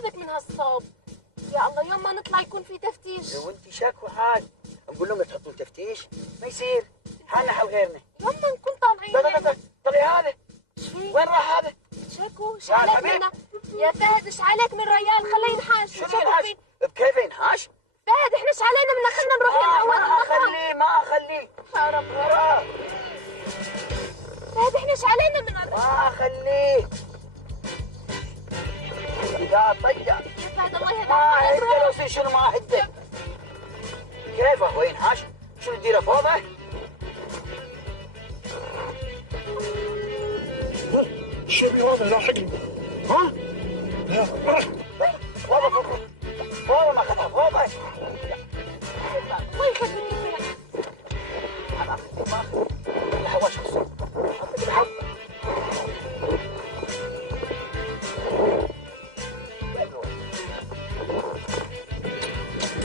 بعدك من هالصوب. يا الله يوم ما نطلع يكون في تفتيش. وانت شكوى حال نقول لهم تحطون تفتيش ما يصير، حالنا حال غيرنا. يوم ما نكون طالعين. طلعي هذا وين راح هذا؟ شكو ايش عليك منا؟ يا فهد ايش عليك من ريال؟ خليه ينحاش. شنو ينحاش؟ بكيف ينحاش؟ فهد احنا ايش علينا منا؟ خلنا نروح ما اخليه يا رب. فهد احنا ايش علينا من ما اخليه. يا طيب يا فهد الله يهداك. ما اهده، لو شنو ما اهده؟ كيف هو ينحاش؟ شنو تديره فوضى؟ شو اللي هذا لاحقني؟ ها؟ والله ما اخذها فوضى. الله يخليك. الهواش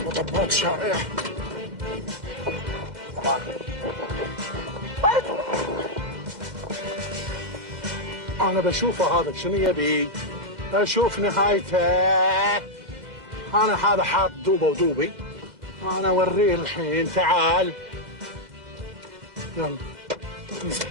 مطبات شائعة. أنا بشوفه هذا شنو يبي؟ أشوف نهايته. أنا هذا حاط دوبه ودوبي. أنا أوريه الحين. تعال. يلا. انزل.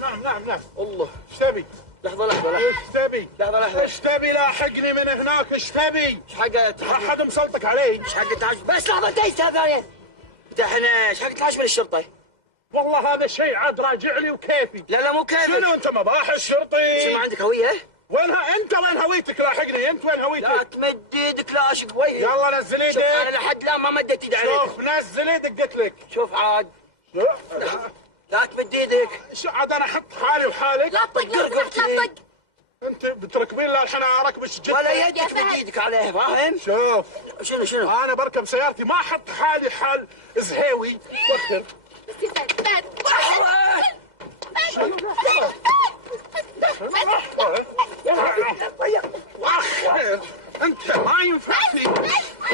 نعم. الله ايش تبي؟ لحظة ايش تبي؟ لحظة ايش تبي؟ لاحقني من هناك. ايش تبي؟ ايش حق احد مسلطك علي؟ ايش حق التعاش؟ بس لحظة انتهي ثانية. احنا ايش حق التعاش من الشرطة؟ والله هذا شيء عاد راجع لي وكيفي. لا مو كيفك. شنو انت مباحث شرطي؟ شنو ما عندك هوية؟ وينها انت؟ وين هويتك؟ لاحقني انت. وين هويتك؟ لا تمد ايدك، لا اشق وجهك. يلا نزل ايدك. شوف انا لحد الان ما مديت ايدي عليك. شوف نزل ايدك قلت لك. شوف عاد لا تمد ايدك. شو عاد انا احط حالي وحالك؟ لا طق لا طق. انت بتركبين لا الحين اركب السجل ولا يدك تمد ايدك عليه، فاهم؟ شوف شنو انا بركب سيارتي ما احط حالي حال زهيوي. وخر بس يا فهد. وخر انت ما ينفع فيك.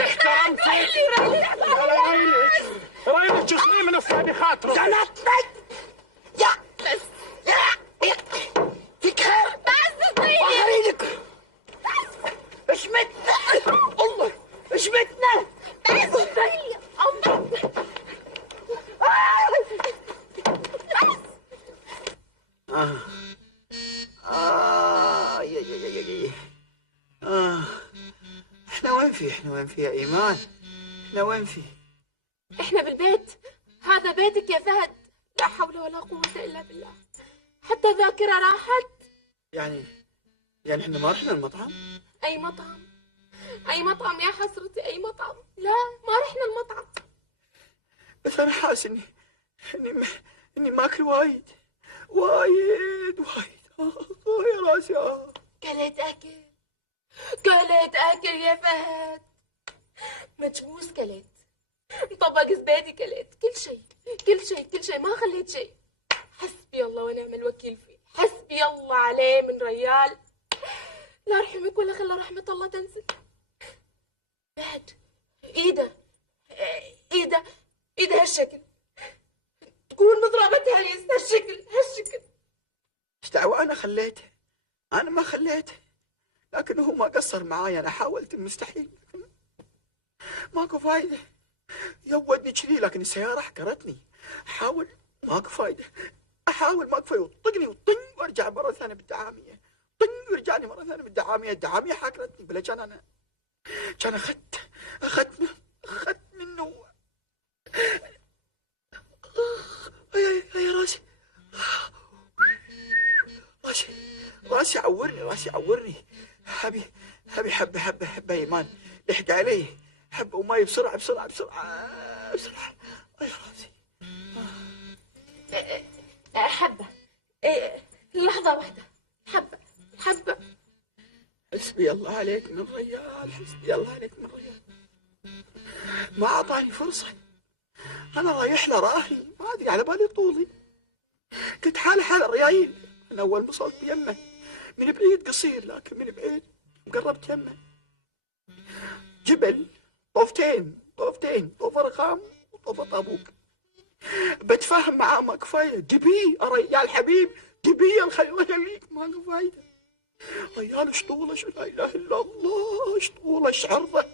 احترمتك. رايلك جسمي من الصعب خاطرك. زنطك يا بس يا فيك خير. بس طيب. وخريدك اشمتنا. الله اشمتنا. بس طيب. احنا وين في يا ايمان؟ احنا وين في؟ احنا بالبيت. هذا بيتك يا فهد. لا حول ولا قوة الا بالله. حتى ذاكرة راحت. يعني احنا ما رحنا المطعم؟ اي مطعم؟ اي مطعم يا حسرتي؟ اي مطعم؟ لا ما رحنا المطعم. بس انا حاسس اني ماكل وايد. يا راسي. كلت اكل يا فهد. مجبوس كلت. مطبق زبادي كلت. كل شيء ما خليت شيء. حسبي الله ونعم الوكيل فيه. حسبي الله عليه من ريال. لا رحمك ولا خلى رحمة الله تنزل. فهد ايده هالشكل. تقول مضربتها هالشكل. ايش دعوة انا خليته؟ انا ما خليته، لكن هو ما قصر معاي. انا حاولت المستحيل لكن ماكو فايدة. يودني كذي لكن السيارة حكرتني. احاول ماكو فايدة. ماكو فايدة. وطقني وطن وارجع مرة ثانية بالدعامية. طن ورجعني مرة ثانية بالدعامية. الدعامية حكرتني. بلا كان اخذت منه. يا راسي عورني. حبي حبة ايمان. لحق علي حبة وماي بسرعة. يا راسي. حبة. لحظة واحدة. حبة. حسبي الله عليك من ريال. ما أعطاني فرصة. أنا رايح له راهي ما أدري على بالي طولي. كنت حال الريايل. أنا أول ما وصلت يمه من بعيد قصير لكن من بعيد قربت يمه. جبل طوفتين طوفتين، طوف رخام وطوف طابوق. بتفاهم معاه ما كفايه، جبيه يا ريال حبيب، جبيه الله يخليك، ما فايده. ريال شطوله، لا اله الا الله، شطوله شعرضه،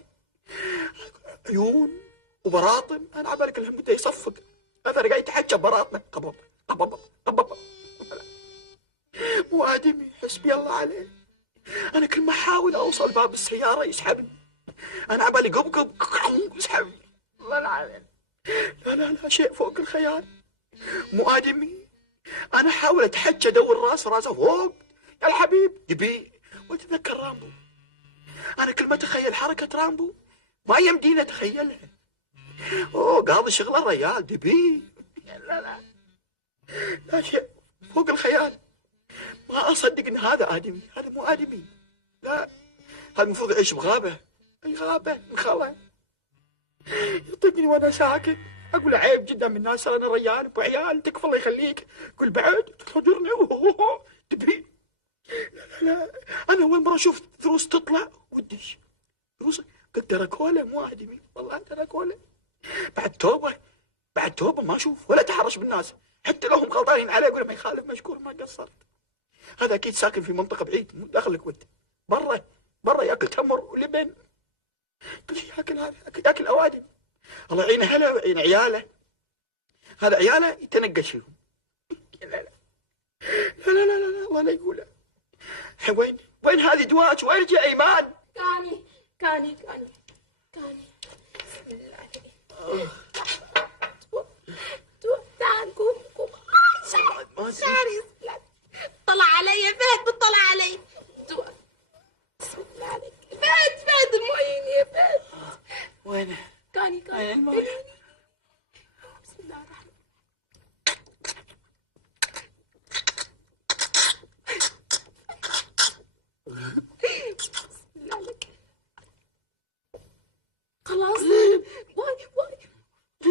عيون وبراطم. انا عبالك الهم بده يصفق، هذا قاعد يتحكى براطمه، قبض قبض قبض. مو ادمي، حسبي الله عليه. انا كل ما احاول اوصل باب السياره يسحبني، انا عبالي قبقب يسحبني. الله العظيم، لا لا لا، شيء فوق الخيال. مو ادمي، انا احاول اتحكى ادور راسه فوق يا الحبيب، يبي. وتذكر رامبو، انا كل ما اتخيل حركه رامبو ما يمديني اتخيلها. اوه قاضي شغل الريال دبي. لا لا لا، شيء فوق الخيال. ما اصدق ان هذا ادمي، هذا مو ادمي. لا، هذا المفروض يعيش بغابه، اي غابه مخله. يطقني وانا ساكت، اقول عيب جدا من الناس، انا ريال ابو عيال، تكفى الله يخليك. يقول بعد تخدرني تبي. لا لا، انا اول مره اشوف ضروس تطلع ودش ضروس، قلت دراكولا مو ادمي، والله دراكولا. بعد توبه، بعد توبه ما اشوف ولا تحرش بالناس، حتى لو هم غلطانين عليه اقول ما يخالف، مشكور ما قصرت. هذا اكيد ساكن في منطقه بعيد، مو داخل الكويت، برا برا، ياكل تمر ولبن، كل شيء ياكل. هذا ياكل اوادم، الله يعينه، هلا ويعين عياله. هذا عياله يتنقش فيهم. لا لا لا لا لا, لا الله لا يقوله. وين هذه دواج؟ وارجع ايمان. كاني بسم الله عليك. تعال قوم شعري يسلك. طلع علي فهد، بتطلع علي. بسم الله عليك فهد المعين يا فهد. وينه؟ كاني وين المويه؟ بسم الله الرحمن الرحيم.